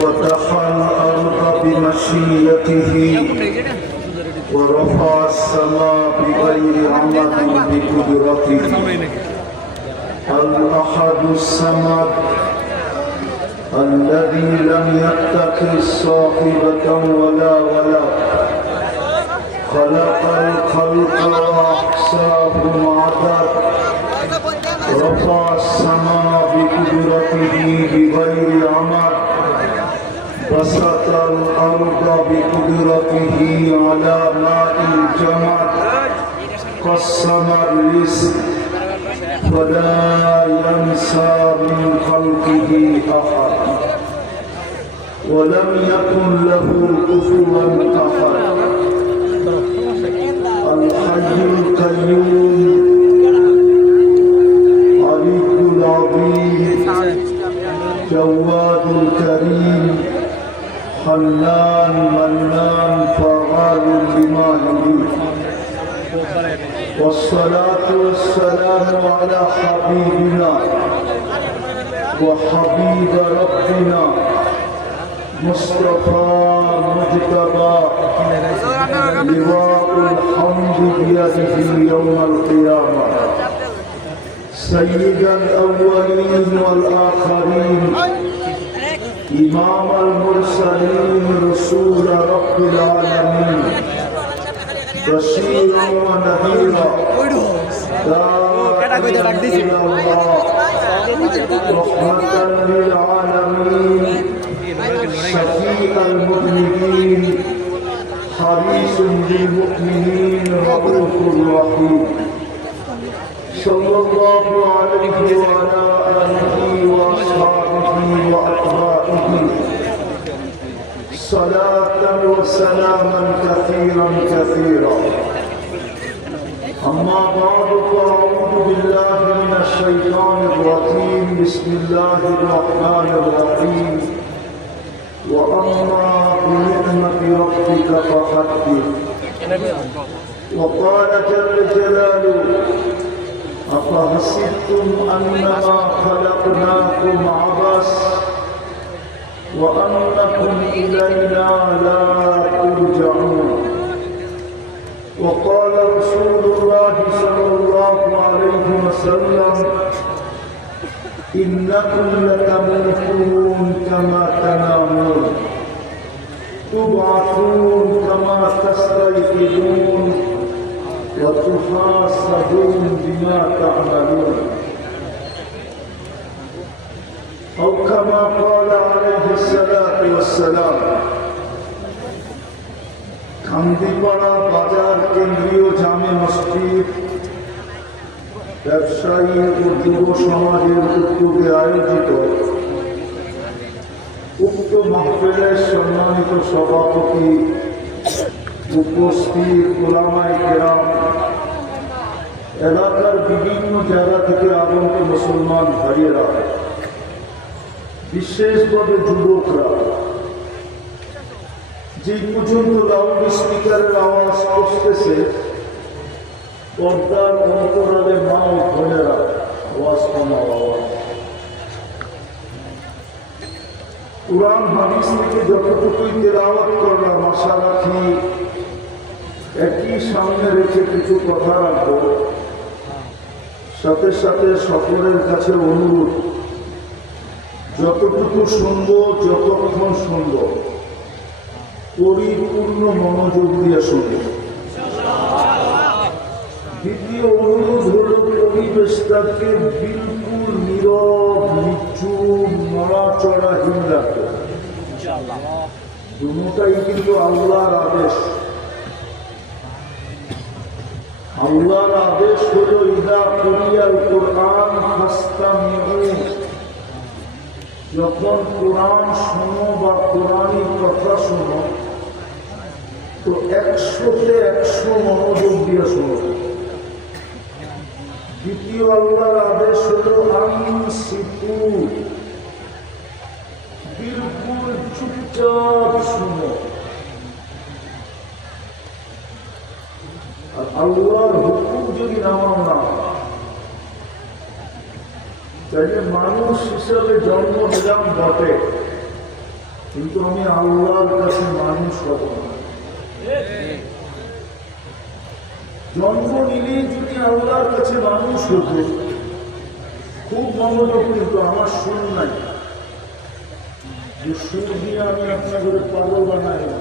ودخل الأرض بمشيئته ورفع السماء بغير عمد بقدرته الأحد الصمد الذي لم يتخذ صاحبة ولا ولد خلق الخلق وأحصاهم عدد رفع السماء بقدرته بغير عمد بسط الأرض بقدرته على ماء الجمد قسم الرزق فلا ينسى من خلقه أحد ولم يكن له كفوا أحد الحي القيوم علي العظيم جواد الكريم حنان منان فعال لما يريد والصلاة والسلام على حبيبنا وحبيب ربنا مصطفى مجتبى لواء الحمد بيده يوم القيامة سيد الأولين والآخرين إمام المرسلين رسول رب العالمين بشيرا ونذيرا داعيا إلى الله رحمة للعالمين شفيع المذنبين حريص بالمؤمنين رؤوف رحيم صلى الله عليه وعلى آله وأصحابه وأتباعه صلاة وسلاما كثيرا كثيرا أما بعد فأعوذ بالله من الشيطان الرجيم بسم الله الرحمن الرحيم وأما بنعمة ربك فحدث وقال جل جلاله أفحسبتم أنما خلقناكم عبث وأنكم إلينا لا ترجعون وقال رسول الله صلى الله عليه وسلم إنكم لتموتون كما تنامون تبعثون كما تستيقظون وتحاسبون بما تعملون أو كما قال عليه الصلاة والسلام কান্দিপাড়া বাজার কেন্দ্রীয় জামে মসজিদ ব্যবসায়ী ও যুব সমাজের উদ্যোগে আয়োজিত উক্ত মাহফিলের সম্মানিত সভাপতি উপস্থিত ওলামায়ে কেরাম এলাকার বিভিন্ন জায়গা থেকে আগত মুসলমান ভাইয়েরা বিশেষভাবে যুবকরা যে পর্যন্ত লাউড স্পিকারের আওয়াজ আসতেছে পর্দার অন্তরালে মা ও বোনেরা আওয়াজ কমাও আওয়াজ কুরআন হাদিস থেকে যতটুকুই তেলাওয়াত করলাম আশা রাখি একই সামনে রেখে কিছু কথা রাখবো সাথে সাথে সকলের কাছে অনুরোধ যতটুকু শুনবো যতক্ষণ শুনবো পরিপূর্ণ মনোযোগ দিয়ে শুনবো দ্বিতীয় অনুরোধ হল পরিবেশটাকে বিলকুল নীরব নিচুপ নড়াচড়াহীন রাখতে দুটাই কিন্তু আল্লাহর আদেশ আল্লাহর আদেশ হল ইদা কুরিয়াল কুরআন ফাসতামিউ যখন কোরআন শোনো বা কোরআনের কথা শোনো তো 100% মনোযোগ দিয়ে শোনো দ্বিতীয় আল্লাহর আদেশ হল আনসিতু বিলকুল চুপচাপ শোনো আর আল্লাহর হুকুম যদি না মানো তাইলে মানুষ হিসাবে জন্ম নিলাম বটে, কিন্তু আমি আল্লাহর কাছে মানুষ হব না। জন্ম নিলেই যদি আল্লাহর কাছে মানুষ হতো, খুব মনোযোগ, কিন্তু আমার শুন নাই যে সুর দিয়ে আমি আপনার ঘরে পাগল বানাই না।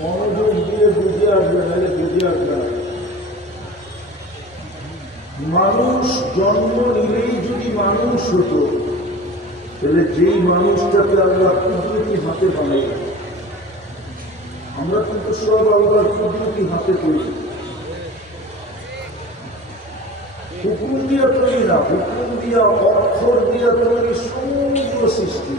মনোযোগ দিয়ে বুঝে আসবে, নাহলে বুঝে আসবে না। মানুষ জন্ম নিলেই যদি মানুষ হতো, তাহলে যেই মানুষটাকে আল্লাহ কুদরতি হাতে বানাই, আমরা কিন্তু সব আল্লাহর কুদরতি হাতে তৈরি, হুকুম দিয়া তৈরি না, হুকুম দিয়া অক্ষর দিয়া তৈরি সমগ্র সৃষ্টি।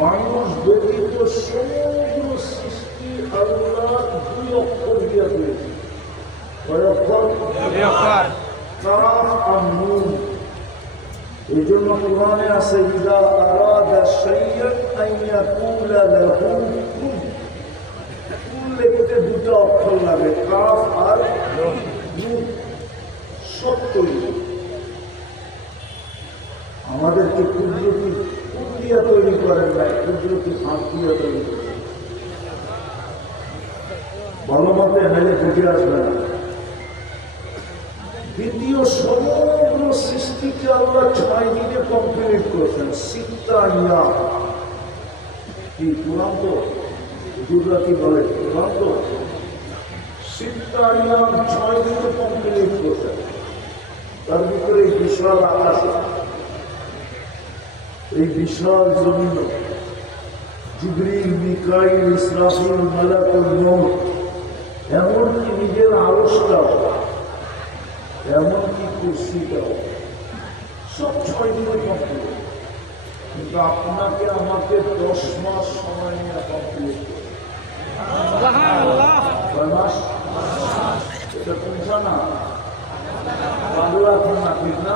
মানুষ ব্যতীত সমগ্র সৃষ্টি আল্লাহ দুই অক্ষর দিয়া তৈরি। এই জন্য কোরআনে আছে ইযা আরাদা শাইআন আন ইয়াকুলা লাহু কুন। কুন লিখতে দুটো অক্ষর লাগে, কাফ আর নুন। সত্য আমাদেরকে কুদরতি কুন দিয়া তৈরি করেন নাই, কুদরতি হাত দিয়া তৈরি করেন। ভালো মতে হেলে বুঝে আসবে না। দ্বিতীয়, সমগ্র সৃষ্টিকে আল্লাহ 6 দিনে কমপ্লিট করেছেন। সিত্তা ইয়াম, কি কোরআন তো হুজুররা কি বলে, কোরআন তো সিত্তা ইয়াম 6 দিনে কমপ্লিট করেছেন। তার ভিতরে এই বিশাল আকাশ, এই বিশাল জমিন, জিবরিল, মিকাইল, ইসরাফিল, মালাকুল মউত, এমনকি নিজের আরশটাও, এমনকি কুরসিটাও, সব 6 দিনে কমপ্লিট। কিন্তু আপনাকে আমাকে 10 মাস সময় নিয়ে কমপ্লিট করতে। কয় মাস? এটা কোনটা না, বাংলা এখন না, ঠিক না?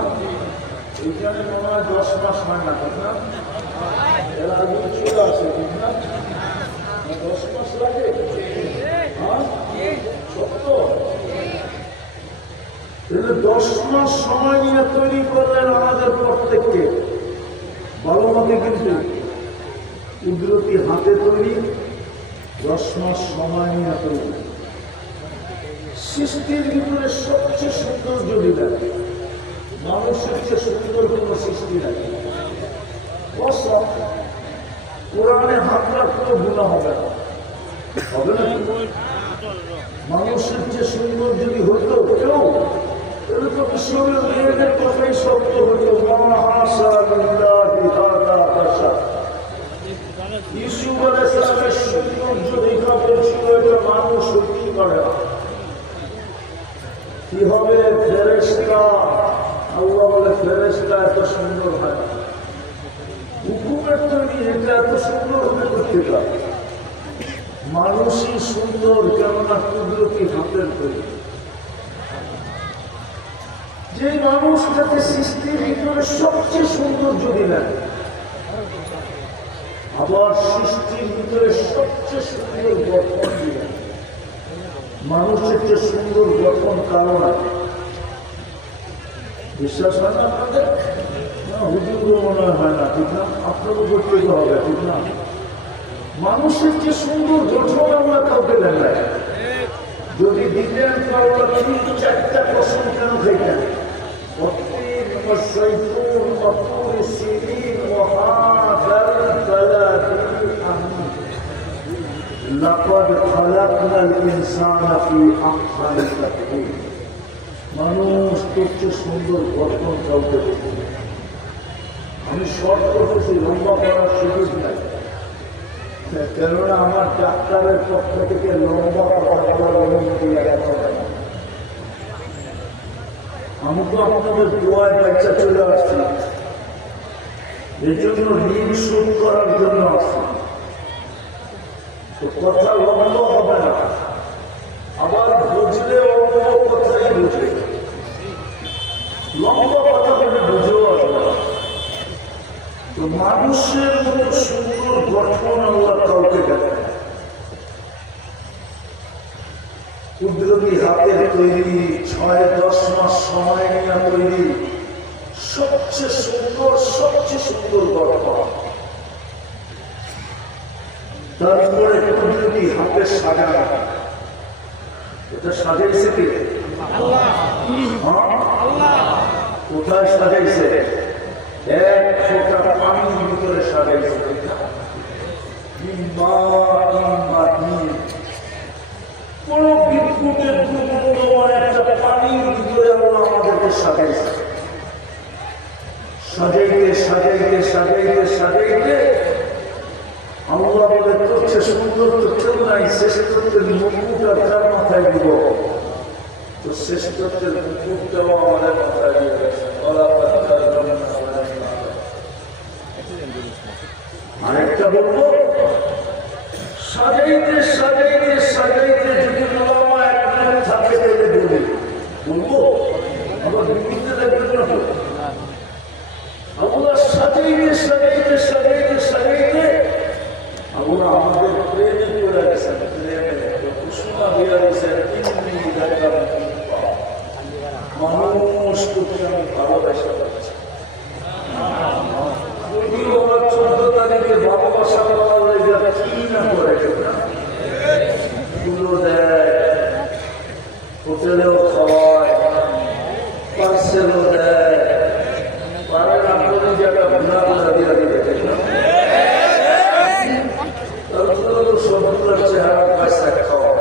এইখানে মনে হয় 10 মাস হয় না, ঠিক না? এর আগে চলে আসে, ঠিক না? 10 মাস লাগে? হ্যাঁ, সত্য। 10 মাস সময় নিয়ে তৈরি করলেন আমাদের প্রত্যেককে। ভালো মতে কিন্তু কুদরতি হাতে তৈরি, 10 মাস সময় নিয়ে তৈরি। সৃষ্টির ভিতরে সবচেয়ে সুন্দর যদি লাগে, মানুষের চেয়ে সুন্দর কোন সৃষ্টি লাগে। কোরআনে হাত রাখলেও গুনাহ হবে না, হবে না? মানুষের চেয়ে সুন্দর যদি হইতো কেউ, তাহলে তো বিশ্বের মেয়েদের কথাই সত্য হইত। ইউসুফ আলাইহিস সালামের সৌন্দর্য দেখা বলছিল, এটা মানুষ হইতেই পারে না। কি হবে? ফেরেশতা। আল্লাহ বলে ফেরেশতা এত সুন্দর হয় না, হুকুমের তৈরি, এটা এত সুন্দর হবে করতে পারে। মানুষই সুন্দর, কেননা কুদরতি হাতের তৈরি। যে মানুষটাকে সৃষ্টির ভিতরে সবচেয়ে সৌন্দর্য দিলেন, আবার সৃষ্টির ভিতরে সবচেয়ে সুন্দর গঠন দিলেন। মানুষের যে সুন্দর গঠন কারণ আছে, বিশ্বাস হয় না আপনাদের? হুজুরও মনে হয় না, ঠিক না? আপনারও করতে হবে, ঠিক না? মানুষের যে সুন্দর গঠন আমরা কাউকে দেখাই, যদি দিতেন তাহলে 3-4টা কসম কেন খাইতেন? মানুষ করছে সুন্দর গঠন কাউকে দেখে। আমি শর্ট করতেছি, লম্বা করার সুযোগ নাই, কেননা আমার ডাক্তারের পক্ষ থেকে লম্বা কথা বলার অনুমতি গেছে। আমি তো আপনাদের দোয়ায় বাচ্চা চলে আসছি, এই জন্য ঋণ শোধ করার জন্য আসছি। তো কথা লম্বা হবে না, আবার বুঝলে অল্প কথাই বুঝে, লম্বা কথা বলে বুঝেও আসবে। তো মানুষের মতো সুন্দর গঠন আল্লাহ কাউকে দেখে, কুদরতি হাতের তৈরি 6-10 মাস সময় নিয়ে তৈরি সবচেয়ে সুন্দর গল্প। তারপরে কুদরতি হাতের সাজানো, এটা সাজাইছে কি কোথায় সাজাইছে? এক ফোঁটা পানির ভিতরে সাজাইছে। কোন বিদ্যুতের একটা পানির ভিতরে আল্লাহ আমাদেরকে সাজাইছে। সাজাইতে আল্লাহ বলে করছে সুন্দর তো কেউ নাই, শ্রেষ্ঠত্বের মুকুটটা তার মাথায় দিব। তো শ্রেষ্ঠত্বের মুকুটটাও আমাদের মাথায় দিয়ে গেছে। আরেকটা বলবো, সাজাইতে যদি ওলামা একজন থাকে তাহলে বলবো আবার বিপরীতে দেখবেন না। আল্লাহ সাজাইতে আল্লাহ আমাদের প্রেমে করে গেছেন। ঘোষণা হয়ে গেছেন, মানুষ তোকে আমি ভালোবাসা পাচ্ছি। 14 তারিখে ভালোবাসা পাওয়ার লেগে কি না করে ফুলও দেয়, হোটেলেও খাওয়ায়, পার্সেলও দেয়, পারেন আপনি যেটা গুণা দিয়ে দিবে। তারপরেও সবগুলোর চেহারা পয়সা খাওয়া,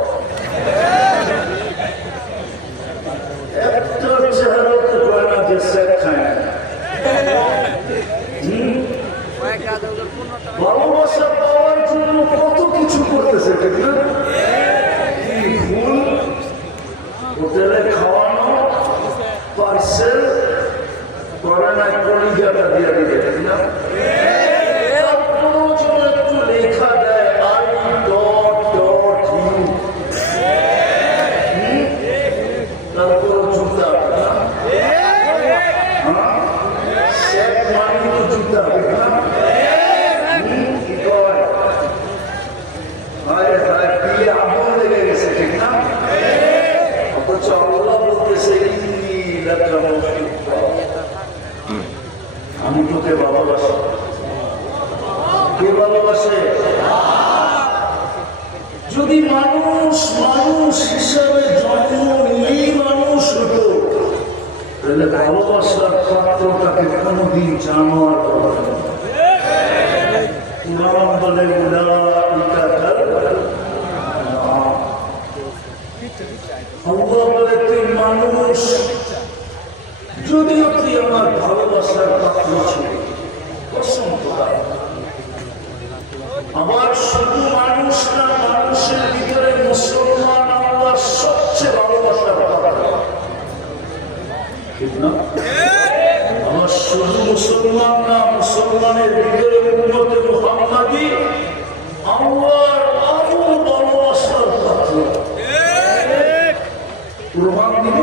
একটার চেহারাও তো কয় না যে সেট খায়। ভালোবাসা পাওয়ার জন্য কত কিছু করতেছে, ফুল, হোটেলে খাওয়ানো, পার্সেল করে না, কলিজাটা দিয়ে দিবে, ঠিক না? একটু লেখা দেয় তারপর জুতা, জুতা আগুন লেগে গেছে, ঠিক না? অথচ আল্লাহ বলতেছে আমি তোকে ভালোবাসি। কে ভালোবাসে? যদি মানুষ হিসাবে জন্ম নিয়েই মানুষ হতো তাহলে ভালোবাসার পাত্রটাকে কোনদিন জানোয়ার বলে না। কুরআন বলে আল্লাহ বলে তুই মানুষ, যদিও তুই আমার ভালোবাসার পাত্র ছিল। আমার শুধু মানুষ না, মানুষের ভিতরে মুসলমান আল্লাহ সবচেয়ে ভালোবাসার পাত্র, ঠিক না? আমার শুধু মুসলমান না, মুসলমানের ভিতরে উম্মতে মুহাম্মাদি আল্লাহর আরো ভালোবাসার পাত্র। প্রমাণ দিব,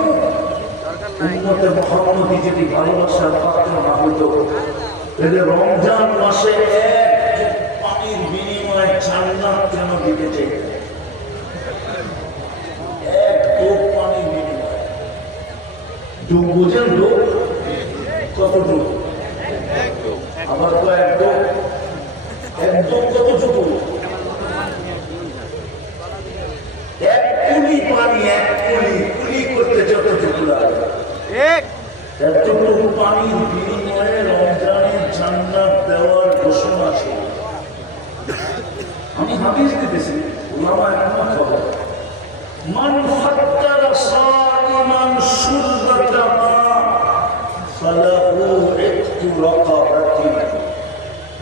উম্মতে মুহাম্মাদি যদি ভালোবাসার পাত্র না হতো তাহলে রমজান মাসে এক পানির বিনিময়ে জান্নাত কেন দিতে চাই? এক ডোব পানির বিনিময়ে। ডোব বোঝেন? ডোব কত ডোব? আবার তো এক ডোব কতটুকু? এক কুলি পানি, এক কুলি করতে যতটুকু লাগে, এতটুকু পানির বিনিময়ে রমজানের জান্নাত দেওয়ার ঘোষণা ছিল। আমি হাদিস দিতেছি, ওলামা একমত হবে। মান ফাত্তারা সাইমান শুরবাতা মা ফালাহু ইকতু রাকাবাতিন।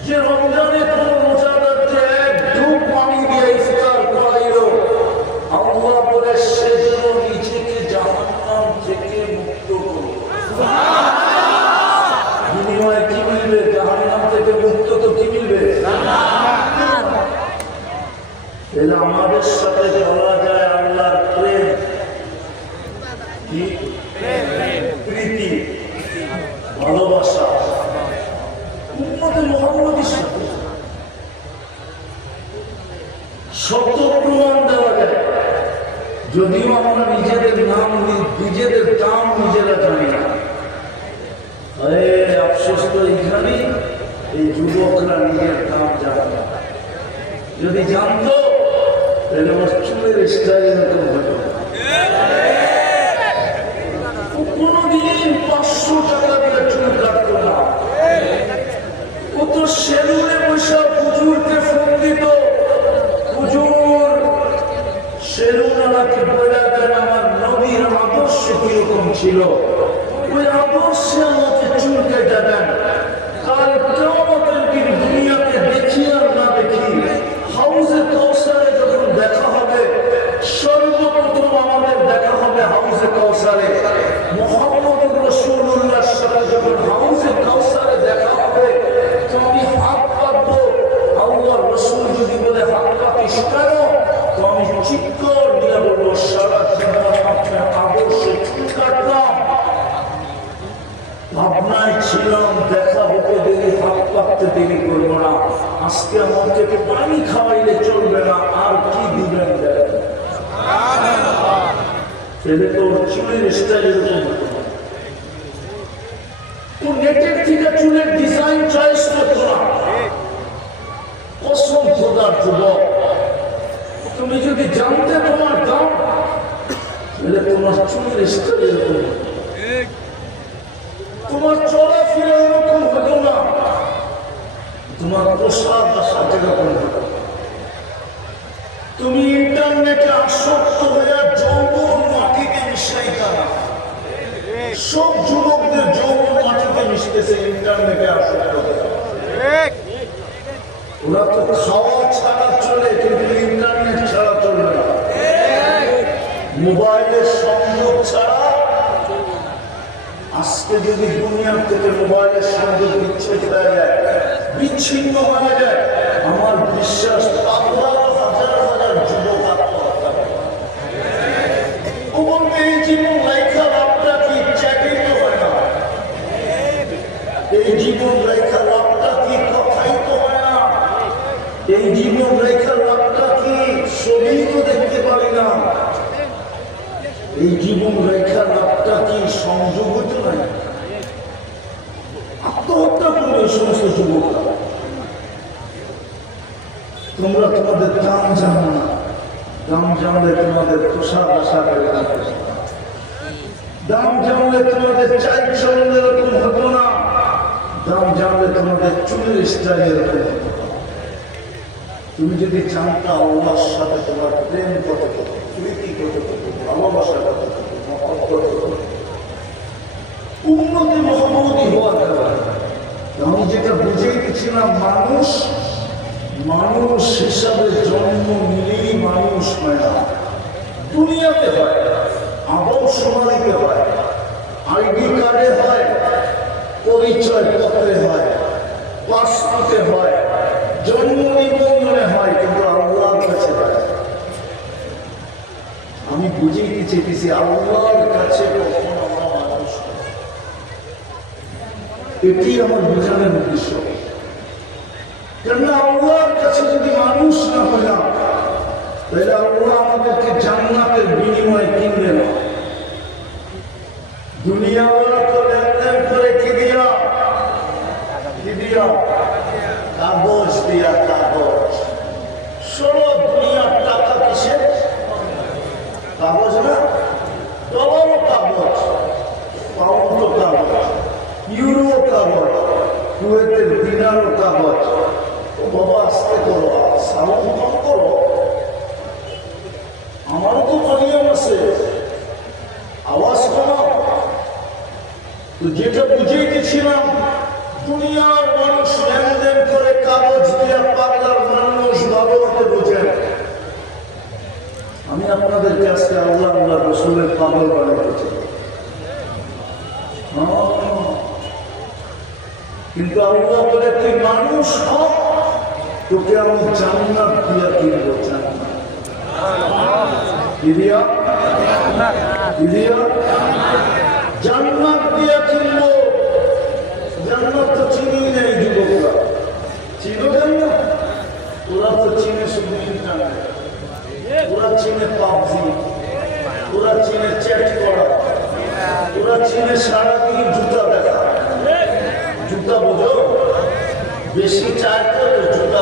যে রমজানে কোন রোজাদার যে এক ডুব পানি দিয়ে ইফতার করাইল, আল্লাহ বলে সেজন্য নিজেকে জাহান্নাম থেকে মুক্ত করল। বিনিময়ে কি মিলবে? জাহান্নাম থেকে মুক্ত তো কি মিলবে? তাহলে আমাদের সাথে বলা যায় আল্লাহর প্রেম, কি প্রীতি, ভালোবাসা উম্মতে মুহাম্মাদের সাথে শত প্রমাণ দেওয়া যায়। যদিও আমরা নিজেদের নাম নিজেদের দাম নিজেরা জানি না। আফসোস তো এইখানে এই যুবকরা নিজের দাম জানে না। যদি জানতো তাহলে আমার চুলের স্টাইল এরকম হতো। কোনদিন 500 টাকা দিয়ে চুল কাটতো না। ও তো সেলুনে বসে হুজুরকে ফোন দিত, হুজুর সেলুনাকে বলে দেন আমার নবীর আদর্শ কিরকম ছিল, ওই আদর্শে আমাকে চুল কেটে দেন। কাল কিয়ামতের দিন দুনিয়াতে দেখি আর না দেখি, হাউজে কাউসারে যখন দেখা হবে, সর্বপ্রথম আমাদের দেখা হবে হাউজে কাউসারে। মুহাম্মদুর রাসূলুল্লাহর সাথে যখন হাউজে কাউসারে দেখা হবে, তো আমি হাত পাতবো। আল্লাহর রাসূল যদি বলে হাত পাতিস কেন, তো আমি চিৎকার দিয়ে বলবো সারা জীবন আপনার আদর্শে চুল কাটলাম, ভাবনায় ছিলাম দেখা হতে দেরি, হাত পাততে দেরি করবো না। আজকে আমাকে পানি খাওয়াইলে চলবে না, আর কি দিবেন দেন। ছেলে তো চুলের স্টাইল এরকম হতো না। তো নেটের থেকে চুলের ডিজাইন চয়েস করতো না। কসম খোদার যুবক, তুমি যদি জানতে তোমার দাম, তাহলে তোমার চুলের স্টাইল এরকম হতো, তোমার চলাফেরা এরকম হতো না, তোমার পোশাক আশাক এরকম হতো। তুমি ইন্টারনেটে আসক্ত হয়ে যৌবন মাটিতে মিশাইতা না। সব যুবকদের যৌবন মাটিতে মিশতেছে ইন্টারনেটে আসক্ত হয়ে। ওরা তো খাওয়া ছাড়া চলে, কিন্তু ইন্টারনেট ছাড়া চলবে না। মোবাইলের সংযোগ ছাড়া, আজকে যদি দুনিয়ার থেকে মোবাইলের সংযোগ বিচ্ছেদ হয়ে যায়, বিচ্ছিন্ন হয়ে যায়, আমার বিশ্বাস হাজার হাজার যুবক আত্মহত্যা করে। ও বলবে এই জীবন লেখা লাভটা কি, চ্যাটিং তো হয় না। এই জীবন লেখা লাভটা কি, কথাই তো হয় না। এই জীবন লেখা লাভটা কি, ছবি তো দেখতে পারি না। এই জীবন রেখা লাভটা কি, সংযোগ হতে নাই। আত্মহত্যা করবে এই সমস্ত যুবকরা। তোমরা তোমাদের দাম জানো না, দাম জানলে তোমাদের পোশাক আশাক এরকম হতো না, দাম জানলে তোমাদের চাল চলন এরকম হতো না, দাম জানলে তোমাদের চুলের স্টাইল এরকম হতো না। তুমি যদি জানতা আল্লাহর সাথে তোমার প্রেম কত কত, প্রীতি কত কত, ভালোবাসা কত কত, মহব্বত কত কত, উম্মতে মুহাম্মদী হওয়া দরকার। আমি যেটা বুঝেই দিচ্ছিলাম, মানুষ মানুষ হিসাবে জন্ম নিলেই মানুষ হয় না। দুনিয়াতে হয়, আদমশুমারিতে হয়, আইডি কার্ডে হয়, পরিচয় পত্রে হয়, পাসপোর্টে হয়, জন্ম নিবন্ধনে হয়, কিন্তু আল্লাহর কাছে হয়। আমি বুঝিয়ে দিচ্ছি আল্লাহর কাছে কখন আমরা মানুষ হয়, এটি আমার বোঝানোর উদ্দেশ্য। কেননা আল্লাহর কাছে যদি মানুষ না হইলাম, তাহলে আল্লাহ আমাদেরকে জান্নাতের বিনিময়ে কিনবে না। দুনিয়াওয়ালা তো লেনদেন করে কি দিয়া, কাগজ দিয়া, কাগজ। ষোলো দুনিয়ার টাকা কিসের কাগজ না, ডলারও কাগজ, পাউন্ড কাগজ, ইউরো কাগজ, কুয়েতের দিনারও কাগজ। ও বাবা আস্তে করো, সাউন্ড কম করো, আমারও তো ভলিউম আছে, আওয়াজ কমাও। তো যেটা বুঝিয়ে গেছিলাম, দুনিয়ার মানুষ লেনদেন করে কাগজ দিয়ে, পাগলার মানুষ বাবাকে বোঝেন। আমি আপনাদের কাছে আল্লাহ আল্লাহ রসুলের পাগল বানাইতেছি, কিন্তু আল্লাহ বলে তুই মানুষ হ, তোকে আমি জান্নাত দিয়া কিনবো। জান্নাত দিয়া কিনবো। জান্নাত তো চিনি নেই যুবকরা, চিনো জান্নাত? ওরা তো চিনে শুধু ইন্টারনেট, ওরা চিনে পাবজি, বেশি চায় তো জুতা